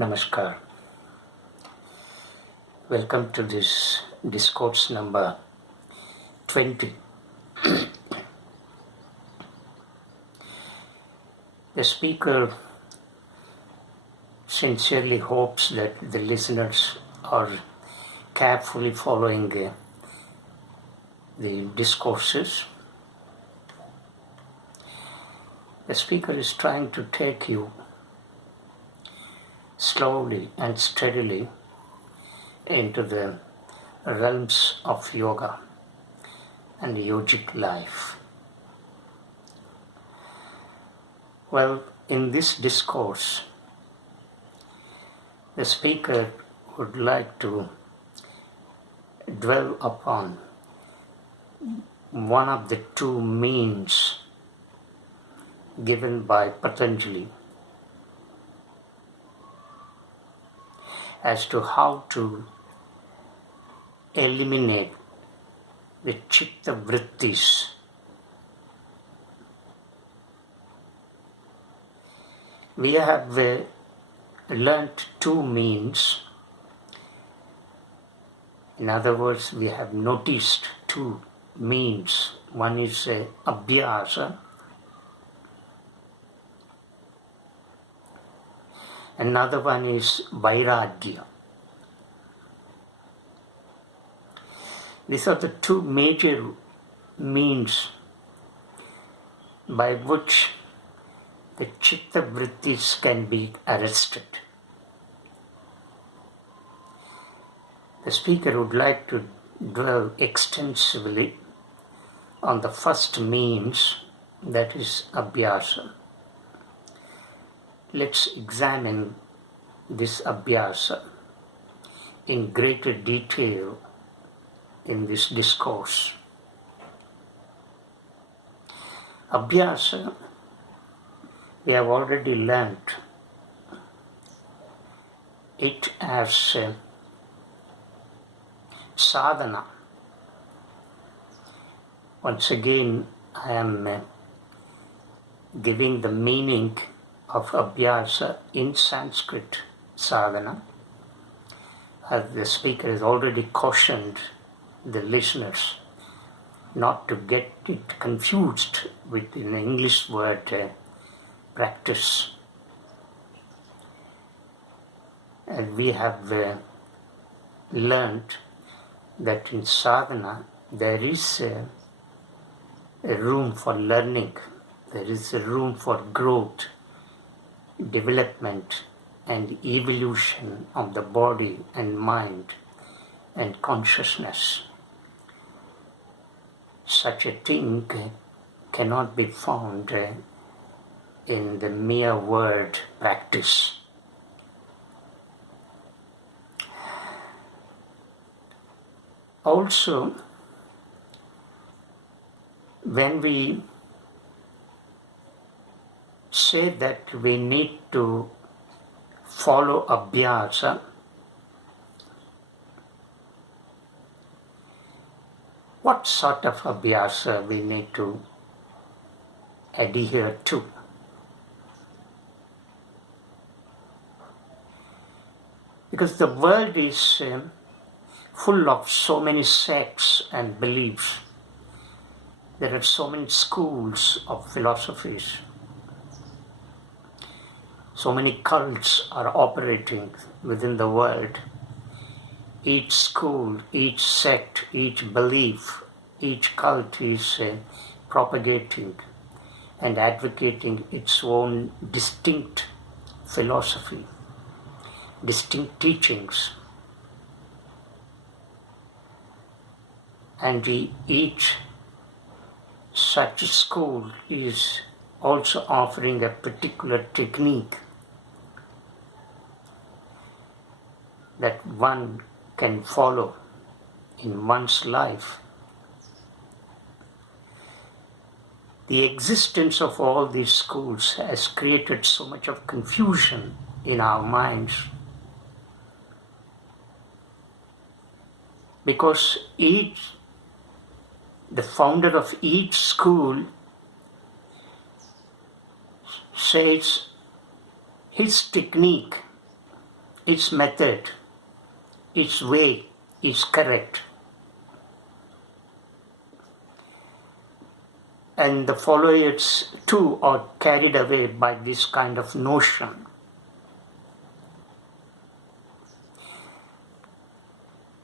Namaskar. Welcome to this Discourse number 20. The speaker sincerely hopes that the listeners are carefully following the discourses. The speaker is trying to take you slowly and steadily into the realms of yoga and yogic life. Well, in this discourse, the speaker would like to dwell upon one of the two means given by Patanjali as to how to eliminate the Chitta Vrittis. We have learnt two means. In other words, we have noticed two means. One is Abhyasa, another one is Vairagya. These are the two major means by which the Chitta Vrittis can be arrested. The speaker would like to dwell extensively on the first means, that is Abhyasa. Let's examine this Abhyasa in greater detail in this discourse. Abhyasa, we have already learnt it as Sadhana. Once again, I am giving the meaning of Abhyasa in Sanskrit, Sadhana, as the speaker has already cautioned the listeners not to get it confused with an English word practice. And we have learned that in sadhana there is a room for learning, there is a room for growth, development and evolution of the body and mind and consciousness. Such a thing cannot be found in the mere word practice. Also, when we say that we need to follow Abhyasa, what sort of Abhyasa we need to adhere to? Because the world is full of so many sects and beliefs. There are so many schools of philosophies. So many cults are operating within the world. Each school, each sect, each belief, each cult is propagating and advocating its own distinct philosophy, distinct teachings. And each such school is also offering a particular technique that one can follow in one's life. The existence of all these schools has created so much of confusion in our minds, because the founder of each school says his technique its method, its way is correct. And the followers too are carried away by this kind of notion.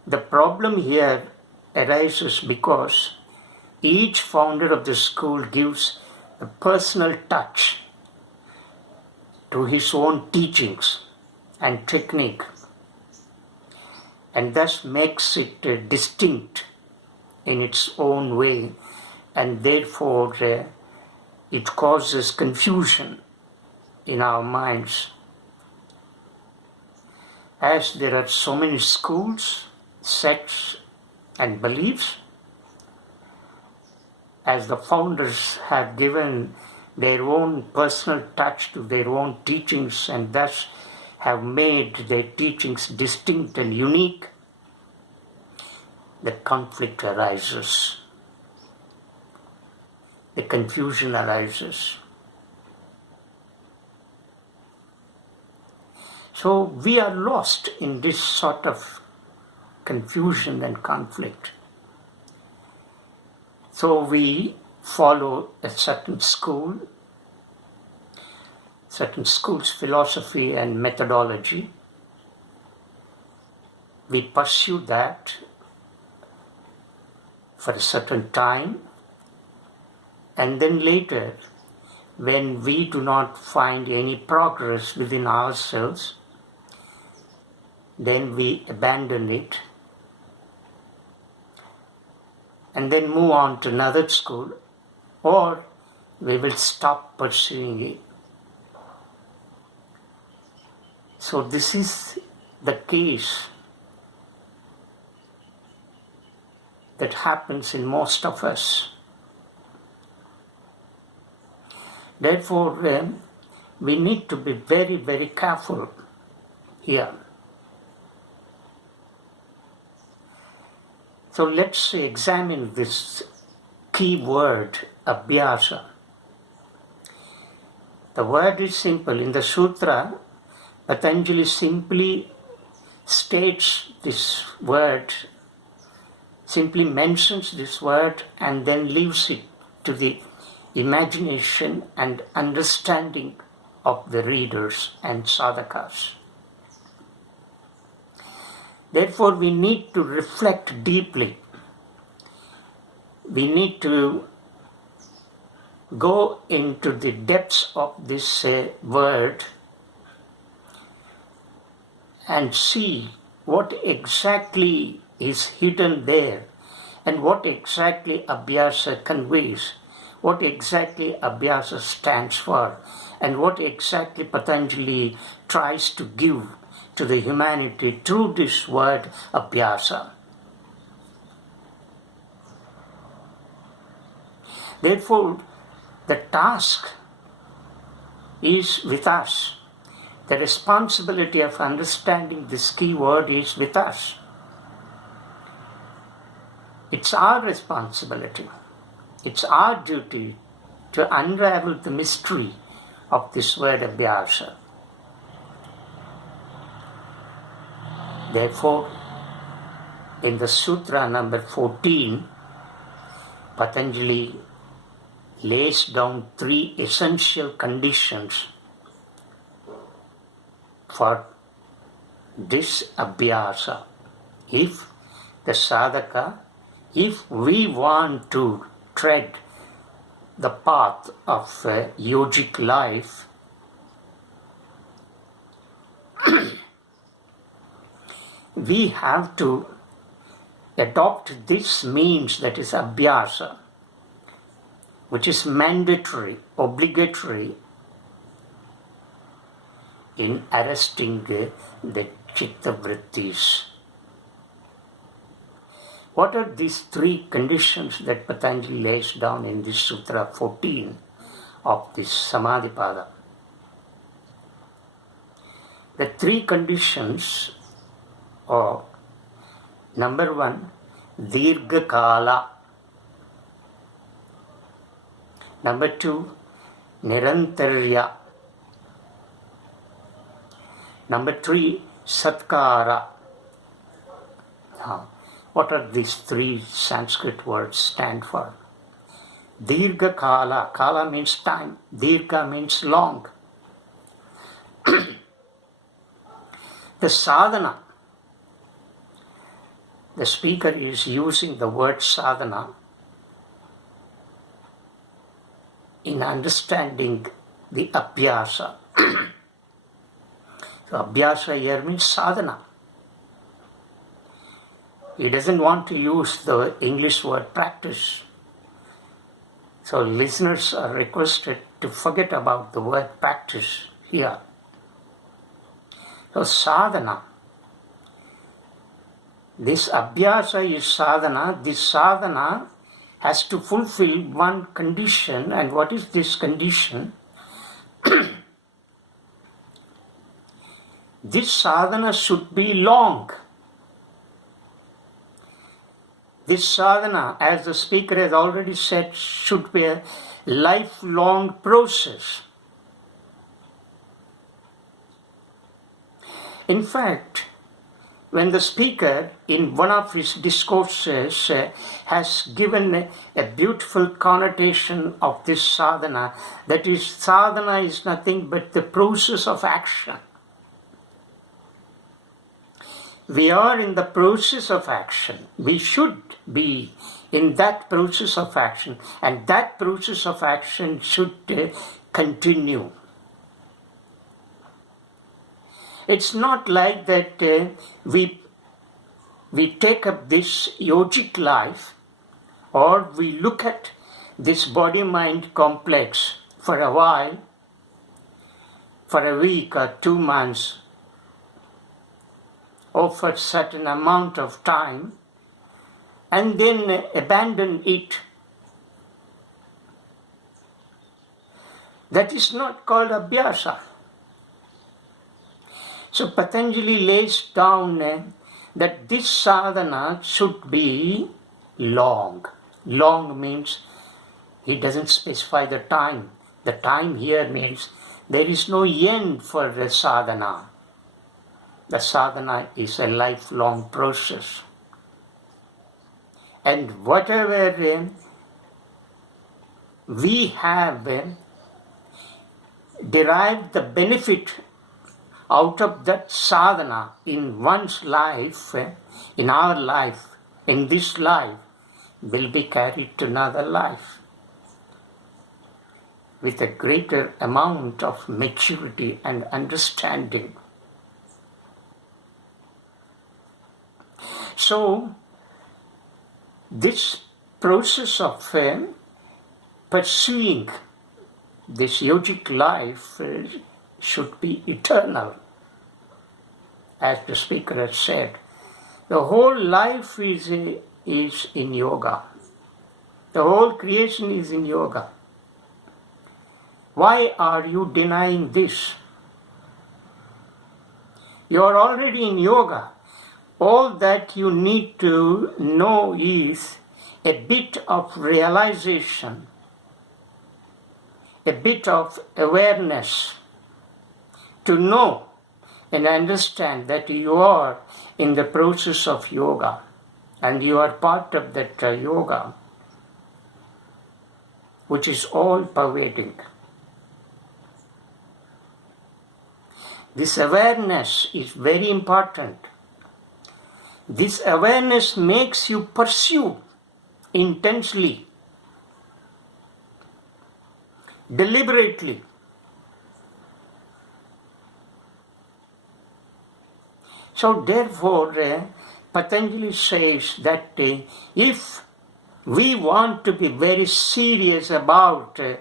The problem here arises because each founder of the school gives a personal touch to his own teachings and technique, and thus makes it distinct in its own way, and therefore it causes confusion in our minds. As there are so many schools, sects and beliefs, as the founders have given their own personal touch to their own teachings and thus have made their teachings distinct and unique, the conflict arises, the confusion arises. So we are lost in this sort of confusion and conflict. So we follow a certain school's philosophy and methodology. We pursue that for a certain time, and then later, when we do not find any progress within ourselves, then we abandon it and then move on to another school, or we will stop pursuing it. So this is the case that happens in most of us. Therefore, we need to be very, very careful here. So let's examine this key word, Abhyasa. The word is simple. In the sutra, Patanjali simply states this word, simply mentions this word, and then leaves it to the imagination and understanding of the readers and sadhakas. Therefore, we need to reflect deeply. We need to go into the depths of this word and see what exactly is hidden there and what exactly Abhyasa conveys, what exactly Abhyasa stands for, and what exactly Patanjali tries to give to the humanity through this word Abhyasa. Therefore, the task is with us. The responsibility of understanding this key word is with us. It's our responsibility. It's our duty to unravel the mystery of this word Abhyasa. Therefore, in the Sutra number 14, Patanjali lays down 3 essential conditions for this Abhyasa. If the sadhaka, if we want to tread the path of yogic life, we have to adopt this means, that is Abhyasa, which is mandatory, obligatory in arresting the Chitta Vrittis. What are these 3 conditions that Patanjali lays down in this Sutra 14 of this Samadhipada? The 3 conditions are: number 1, Dirgha Kala; number 2, Nirantarya; number 3, Satkara. Now, what are these three Sanskrit words stand for? Dirgha Kala. Kala means time. Dirgha means long. The sadhana. The speaker is using the word sadhana in understanding the Abhyasa. So Abhyasa here means sadhana. He doesn't want to use the English word practice. So listeners are requested to forget about the word practice here. So sadhana. This Abhyasa is sadhana. This sadhana has to fulfill one condition. And what is this condition? This sadhana should be long. This sadhana, as the speaker has already said, should be a lifelong process. In fact, when the speaker in one of his discourses has given a beautiful connotation of this sadhana, that is, sadhana is nothing but the process of action. We are in the process of action. We should be in that process of action, and that process of action should continue. It's not like that we take up this yogic life, or we look at this body-mind complex for a while, for a week or 2 months, or for a certain amount of time, and then abandon it. That is not called Abhyasa. So Patanjali lays down that this sadhana should be long. Long means he doesn't specify the time. The time here means there is no end for the sadhana. The sadhana is a lifelong process. And whatever we have derived the benefit out of that sadhana in one's life, in our life, in this life, will be carried to another life with a greater amount of maturity and understanding. So, this process of pursuing this yogic life should be eternal. As the speaker has said, the whole life is in yoga. The whole creation is in yoga. Why are you denying this? You are already in yoga. All that you need to know is a bit of realization, a bit of awareness, to know and understand that you are in the process of yoga and you are part of that yoga, which is all pervading. This awareness is very important. This awareness makes you pursue intensely, deliberately. So therefore, Patanjali says that if we want to be very serious about a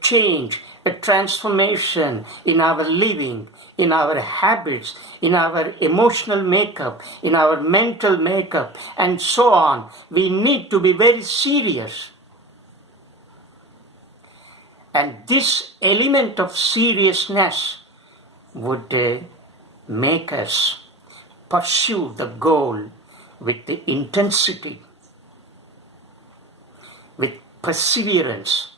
change, a transformation in our living, in our habits, in our emotional makeup, in our mental makeup, and so on, we need to be very serious. And this element of seriousness would make us pursue the goal with the intensity, with perseverance,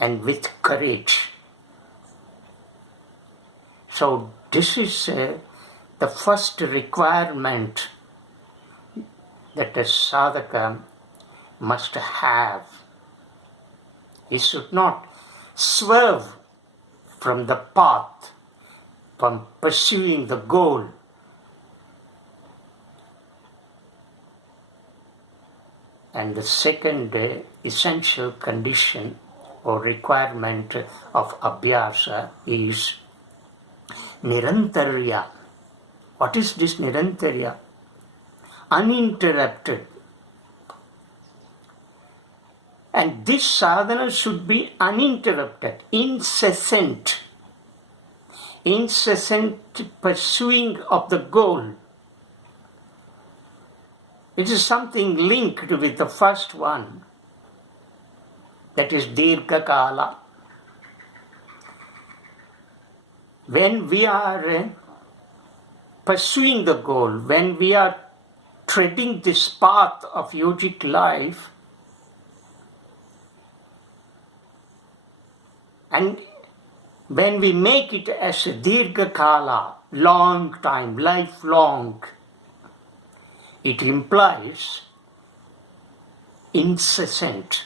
and with courage. So this is the first requirement that a sadhaka must have. He should not swerve from the path, from pursuing the goal. And the second essential condition or requirement of Abhyasa is Nirantarya. What is this Nirantarya? Uninterrupted. And this sadhana should be uninterrupted, incessant pursuing of the goal. It is something linked with the first one, that is Dirgha Kala. When we are pursuing the goal, when we are treading this path of yogic life, and when we make it as a Dirgha Kala, long time, lifelong, it implies incessant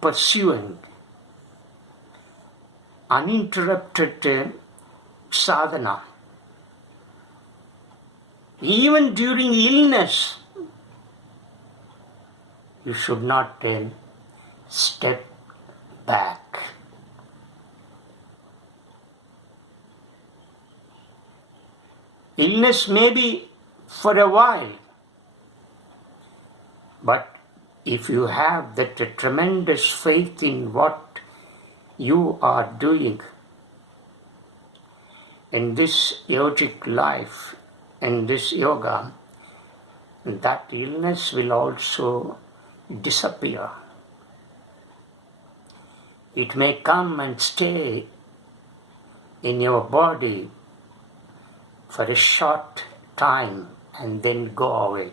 pursuing, uninterrupted sadhana. Even during illness, you should not step back. Illness may be for a while, but if you have that tremendous faith in what you are doing in this yogic life, in this yoga, that illness will also disappear. It may come and stay in your body for a short time and then go away.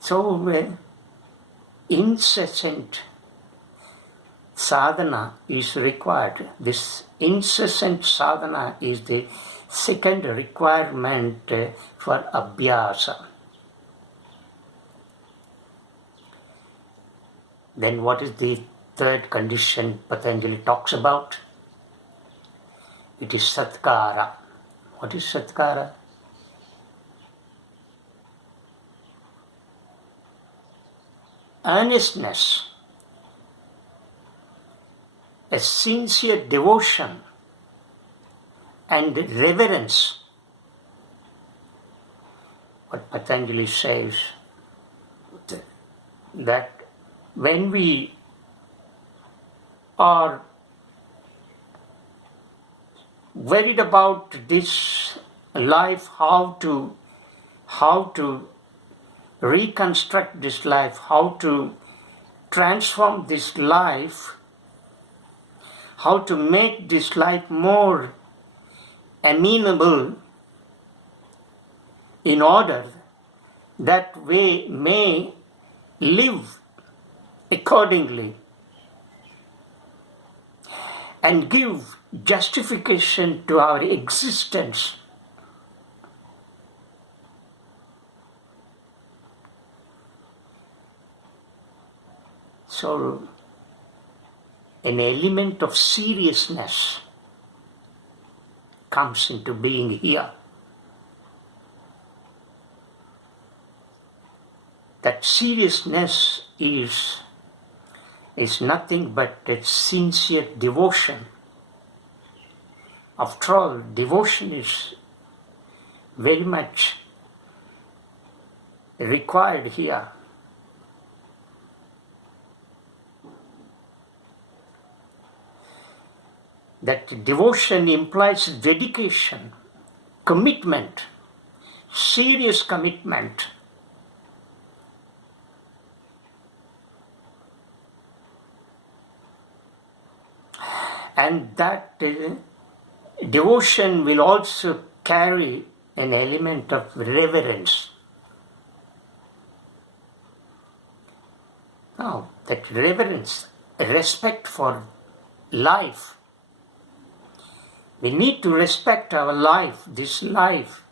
So, incessant sadhana is required. This incessant sadhana is the second requirement for Abhyasa. Then what is the third condition Patanjali talks about? It is Satkara. What is Satkara? Earnestness, a sincere devotion and reverence. What Patanjali says, that when we are worried about this life, how to reconstruct this life, how to transform this life, how to make this life more amenable, in order that we may live accordingly and give justification to our existence. So, an element of seriousness comes into being here. That seriousness is nothing but a sincere devotion. After all, devotion is very much required here. That devotion implies dedication, commitment, serious commitment. And that devotion will also carry an element of reverence. Now, that reverence, respect for life. We need to respect our life, this life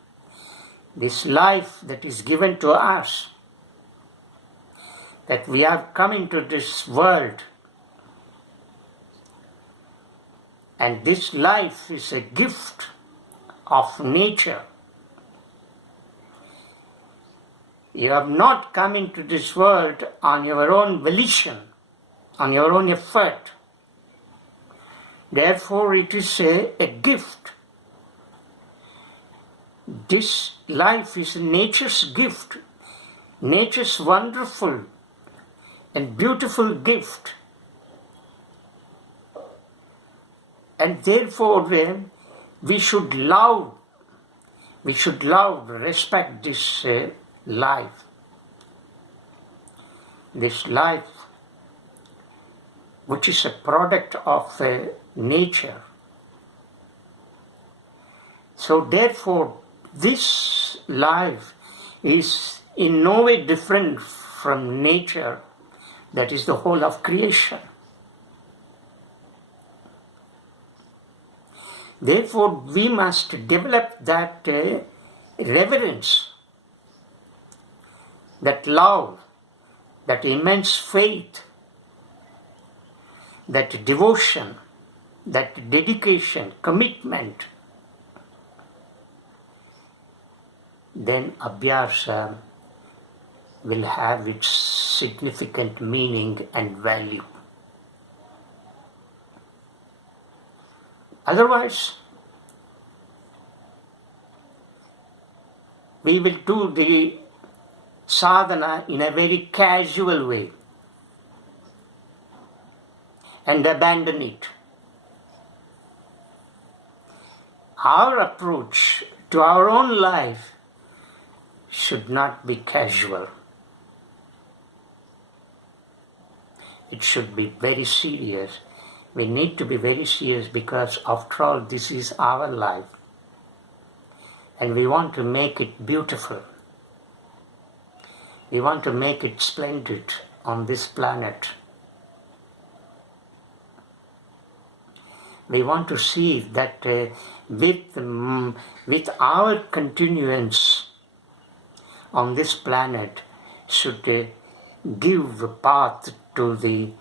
that is given to us, that we have come into this world. And this life is a gift of nature. You have not come into this world on your own volition, on your own effort. Therefore, it is a gift. This life is nature's gift, nature's wonderful and beautiful gift. And therefore, we should love, respect this life. This life, which is a product of nature. So therefore, this life is in no way different from nature, that is the whole of creation. Therefore, we must develop that reverence, that love, that immense faith, that devotion, that dedication, commitment. Then Abhyasa will have its significant meaning and value. Otherwise, we will do the sadhana in a very casual way and abandon it. Our approach to our own life should not be casual. It should be very serious. We need to be very serious because, after all, this is our life. And we want to make it beautiful. We want to make it splendid on this planet. We want to see that with our continuance on this planet should give a path to the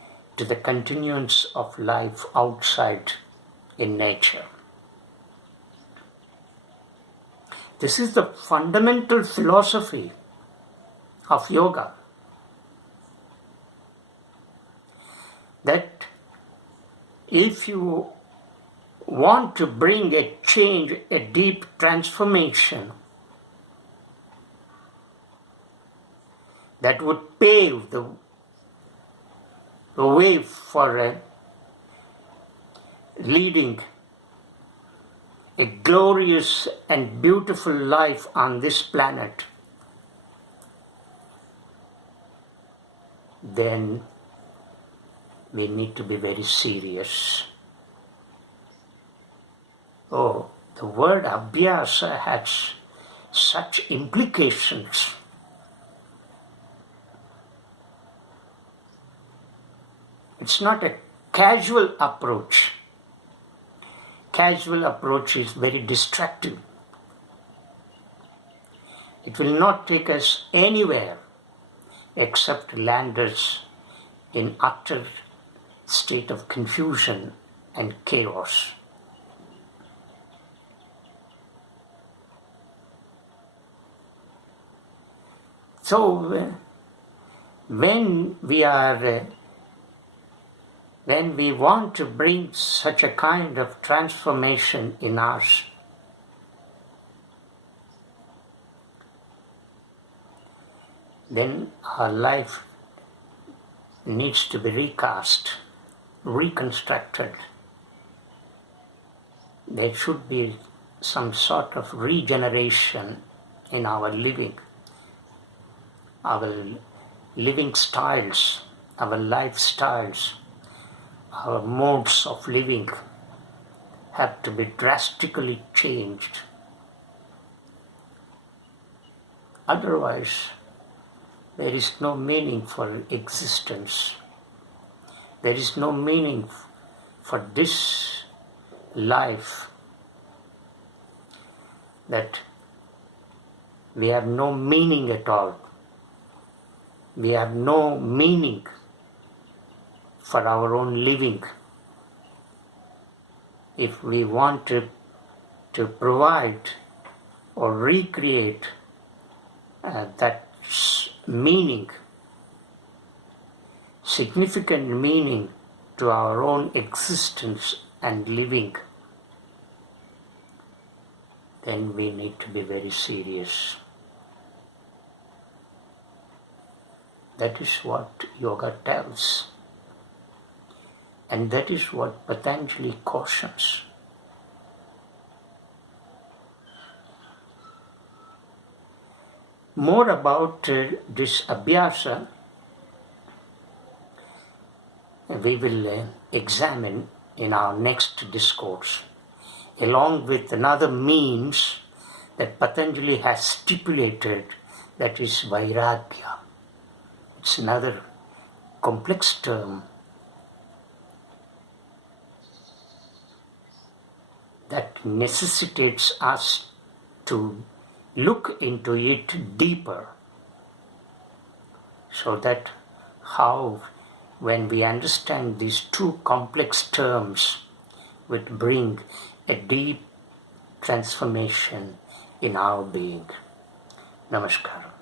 continuance of life outside in nature. This is the fundamental philosophy of yoga. That if you want to bring a change, a deep transformation that would pave the way for leading a glorious and beautiful life on this planet, then we need to be very serious. Oh, the word Abhyasa has such implications. It's not a casual approach. Casual approach is very destructive. It will not take us anywhere except land us in utter state of confusion and chaos. So when we want to bring such a kind of transformation in us, then our life needs to be recast, reconstructed. There should be some sort of regeneration in our living styles, our lifestyles. Our modes of living have to be drastically changed. Otherwise, there is no meaning for existence. There is no meaning for this life, that we have no meaning at all. We have no meaning for our own living. If we want to provide or recreate that meaning, significant meaning to our own existence and living, then we need to be very serious. That is what yoga tells. And that is what Patanjali cautions. More about this Abhyasa we will examine in our next discourse, along with another means that Patanjali has stipulated, that is Vairagya. It's another complex term that necessitates us to look into it deeper, so that how, when we understand these two complex terms, would bring a deep transformation in our being. Namaskar.